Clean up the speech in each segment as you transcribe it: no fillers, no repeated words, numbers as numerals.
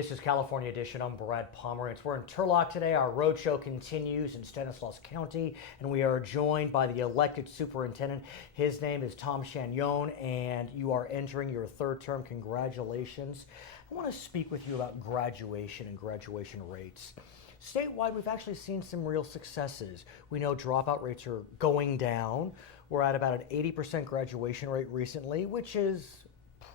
This is California Edition. I'm Brad Pomerance. We're in Turlock today. Our roadshow continues in Stanislaus County, and we are joined by the elected superintendent. His name is Tom Chagnon, and you are entering your third term. Congratulations. I want to speak with you about graduation and graduation rates. Statewide, we've actually seen some real successes. We know dropout rates are going down. We're at about an 80% graduation rate recently, which is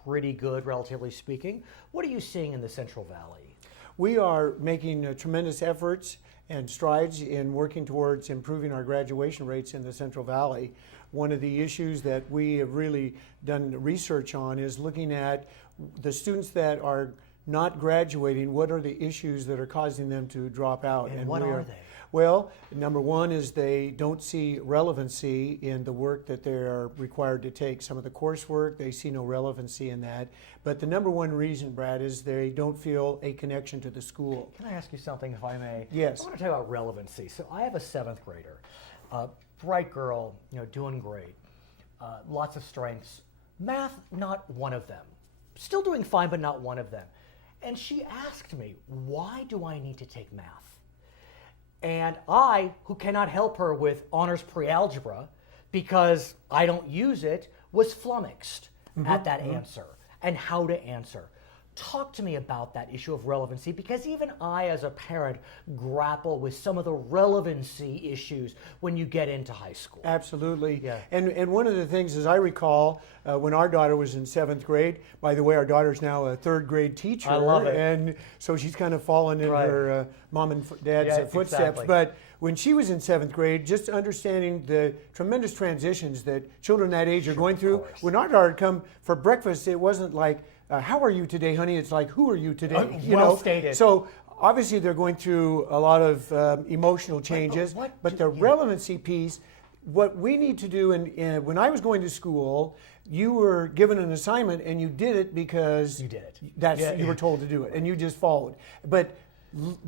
pretty good, relatively speaking. What are you seeing in the Central Valley? We are making tremendous efforts and strides in working towards improving our graduation rates in the Central Valley. One of the issues that we have really done research on is looking at the students that are not graduating. What are the issues that are causing them to drop out? And what are they? Well, number one is they don't see relevancy in the work that they're required to take. Some of the coursework, they see no relevancy in that. But the number one reason, Brad, is they don't feel a connection to the school. Can I ask you something, if I may? Yes. I want to talk about relevancy. So I have a 7th grader, bright girl, doing great, lots of strengths. Math, not one of them. Still doing fine, but not one of them. And she asked me, why do I need to take math? And I, who cannot help her with honors pre-algebra because I don't use it, was flummoxed at that answer and how to answer. Talk to me about that issue of relevancy, because even I, as a parent, grapple with some of the relevancy issues when you get into high school. Absolutely. Yeah. And one of the things, as I recall, when our daughter was in 7th grade, by the way, our daughter's now a 3rd grade teacher. I love it. And so she's kind of fallen in her mom and dad's footsteps. Exactly. But when she was in 7th grade, just understanding the tremendous transitions that children that age are going through. When our daughter come for breakfast, it wasn't like, how are you today, honey? It's like, who are you today? Well stated. So obviously they're going through a lot of emotional changes, but the relevancy piece, what we need to do, and when I was going to school, you were given an assignment and you did it because you did it. You were told to do it, and you just followed. But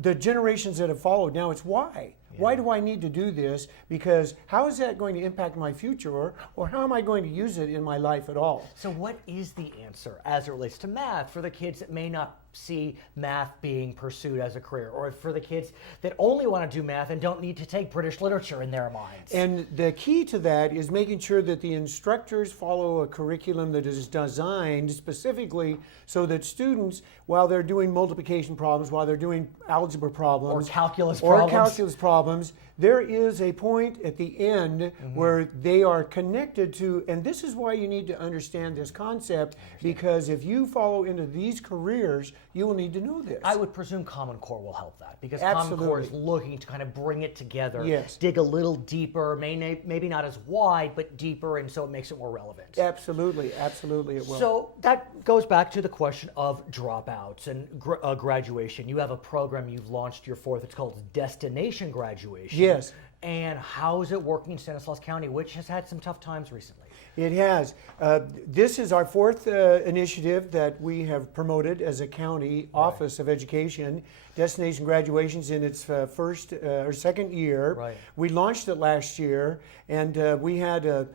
the generations that have followed now, it's why. Why do I need to do this? Because how is that going to impact my future, or how am I going to use it in my life at all? So what is the answer as it relates to math for the kids that may not see math being pursued as a career, or for the kids that only want to do math and don't need to take British literature in their minds? And the key to that is making sure that the instructors follow a curriculum that is designed specifically so that students, while they're doing multiplication problems, while they're doing algebra problems, or calculus problems, there is a point at the end where they are connected to, and this is why you need to understand this concept, because if you follow into these careers, you will need to know this. I would presume Common Core will help that, because Absolutely. Common Core is looking to kind of bring it together, Yes. dig a little deeper, maybe not as wide, but deeper, and so it makes it more relevant. Absolutely it will. So that goes back to the question of dropouts and graduation. You have a program you've launched, your 4th, it's called Destination Graduation. Yes. And how is it working in Stanislaus County, which has had some tough times recently? It has. This is our 4th initiative that we have promoted as a county Office of Education. Destination Graduation's in its first or second year. Right. We launched it last year, and we had a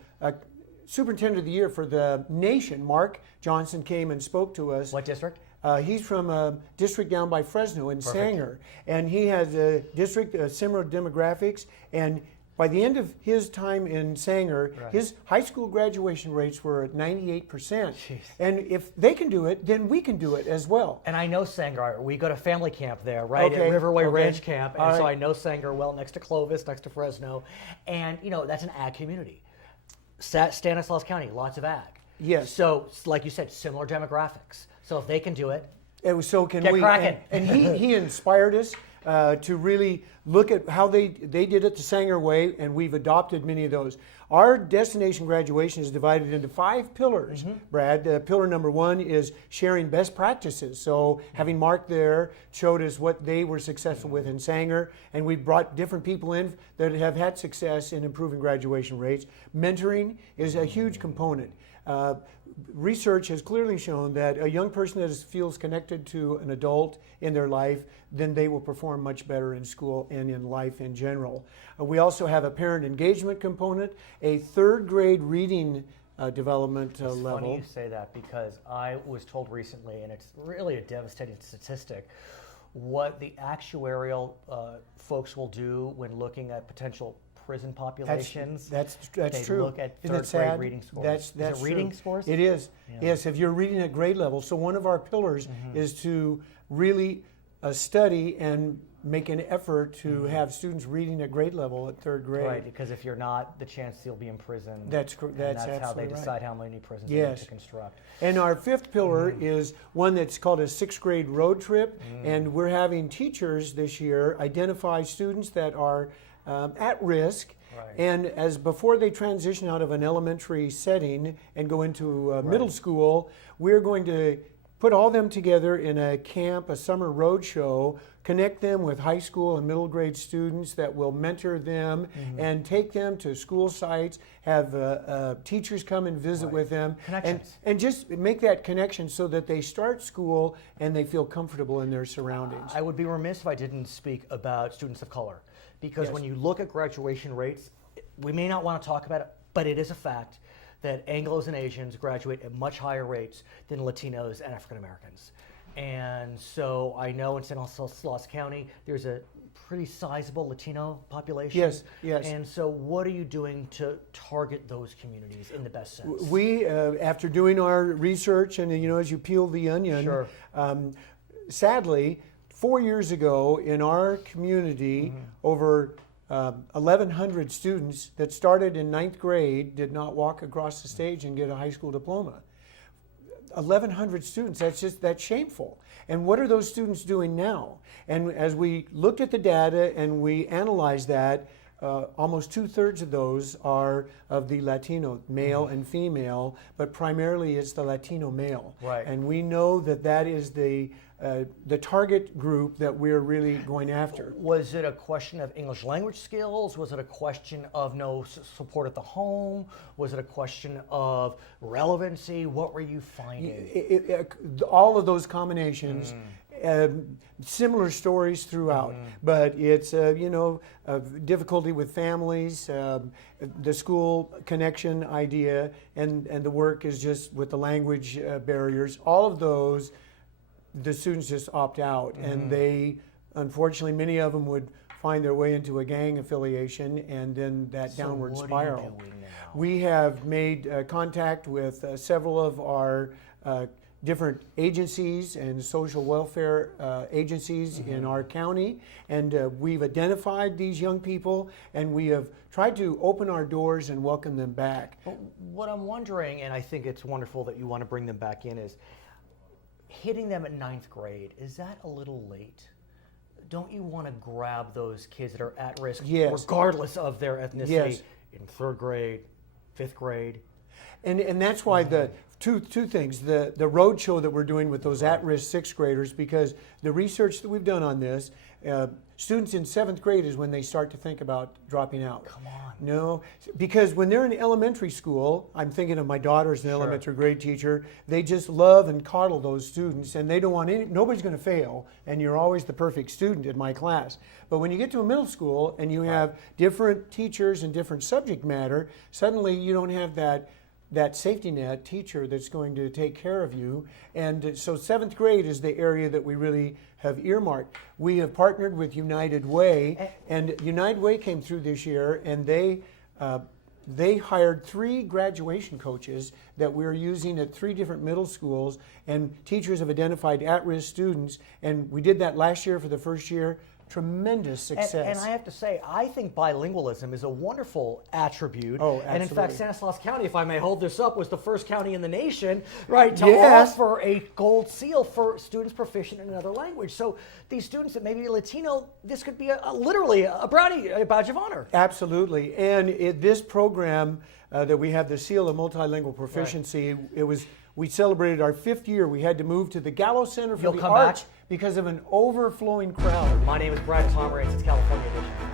Superintendent of the Year for the nation. Mark Johnson came and spoke to us. What district? He's from a district down by Fresno in Sanger, and he has a district, similar demographics, and by the end of his time in Sanger, his high school graduation rates were at 98%. Jeez. And if they can do it, then we can do it as well. And I know Sanger. We go to family camp there, right? At Riverway Ranch Camp. And so I know Sanger well, next to Clovis, next to Fresno. And, that's an ag community. Stanislaus County, lots of ag. Yes. So, like you said, similar demographics. So if they can do it, So can get we. cracking. And he inspired us to really look at how they did it the Sanger way, and we've adopted many of those. Our destination graduation is divided into 5 pillars, Brad. Pillar number 1 is sharing best practices. So having Mark there showed us what they were successful with in Sanger, and we brought different people in that have had success in improving graduation rates. Mentoring is a huge component. Research has clearly shown that a young person that feels connected to an adult in their life, then they will perform much better in school and in life in general. We also have a parent engagement component, a 3rd grade reading It's development funny level. you say that because I was told recently, and it's really a devastating statistic, what the actuarial folks will do when looking at potential prison populations. That's they true. look at Isn't it third grade sad? reading scores. That's Is it reading true. scores? It is. Yeah. Yes, if you're reading at grade level. So one of our pillars is to really study and make an effort to have students reading at grade level at third grade. Right, because if you're not, the chance you'll be in prison. That's and that's how they absolutely right. decide how many prisons they Yes. need to construct. And our fifth pillar is one that's called a sixth grade road trip. And we're having teachers this year identify students that are at risk. Right. And as before they transition out of an elementary setting and go into middle school, we're going to put all them together in a camp, a summer road show, connect them with high school and middle grade students that will mentor them and take them to school sites, have teachers come and visit with them, and just make that connection so that they start school and they feel comfortable in their surroundings. I would be remiss if I didn't speak about students of color, because when you look at graduation rates, we may not want to talk about it, but it is a fact that Anglos and Asians graduate at much higher rates than Latinos and African Americans. And so I know in Stanislaus County, there's a pretty sizable Latino population. Yes, yes. And so what are you doing to target those communities in the best sense? We, after doing our research, and as you peel the onion, sadly, 4 years ago in our community, over 1,100 students that started in 9th grade did not walk across the stage and get a high school diploma. 1,100 students, that's shameful. And what are those students doing now? And as we looked at the data and we analyzed that, almost 2/3 of those are of the Latino, male and female, but primarily it's the Latino male. Right. And we know that is the target group that we're really going after. Was it a question of English language skills? Was it a question of no support at the home? Was it a question of relevancy? What were you finding? All of those combinations. Similar stories throughout, but it's difficulty with families, the school connection idea, and the work is just with the language barriers. All of those, the students just opt out, and they, unfortunately, many of them would find their way into a gang affiliation, and then that downward spiral. What are you doing now? We have made contact with several of our different agencies and social welfare agencies in our county, and we've identified these young people, and we have tried to open our doors and welcome them back. But what I'm wondering, and I think it's wonderful that you want to bring them back in, is hitting them at 9th grade, is that a little late? Don't you want to grab those kids that are at risk, regardless of their ethnicity, in 3rd grade, 5th grade? And that's why the two things, the road show that we're doing with those at-risk 6th graders, because the research that we've done on this, students in 7th grade is when they start to think about dropping out. Come on. No, because when they're in elementary school, I'm thinking of my daughter's an elementary grade teacher, they just love and coddle those students, and they don't want nobody's going to fail, and you're always the perfect student in my class. But when you get to a middle school and you have different teachers and different subject matter, suddenly you don't have that safety net teacher that's going to take care of you. And so 7th grade is the area that we really have earmarked. We have partnered with United Way, and United Way came through this year, and they hired 3 graduation coaches that we're using at 3 different middle schools, and teachers have identified at-risk students, and we did that last year for the first year. Tremendous success. And I have to say, I think bilingualism is a wonderful attribute. Oh, and in fact, absolutely. Stanislaus County, if I may hold this up, was the first county in the nation, right, to offer a gold seal for students proficient in another language. So these students that may be Latino, this could be literally a brownie, a badge of honor. Absolutely. And this program that we have, the Seal of Multilingual Proficiency, we celebrated our 5th year. We had to move to the Gallo Center for the Arts because of an overflowing crowd. My name is Brad Pomerance. It's California Edition.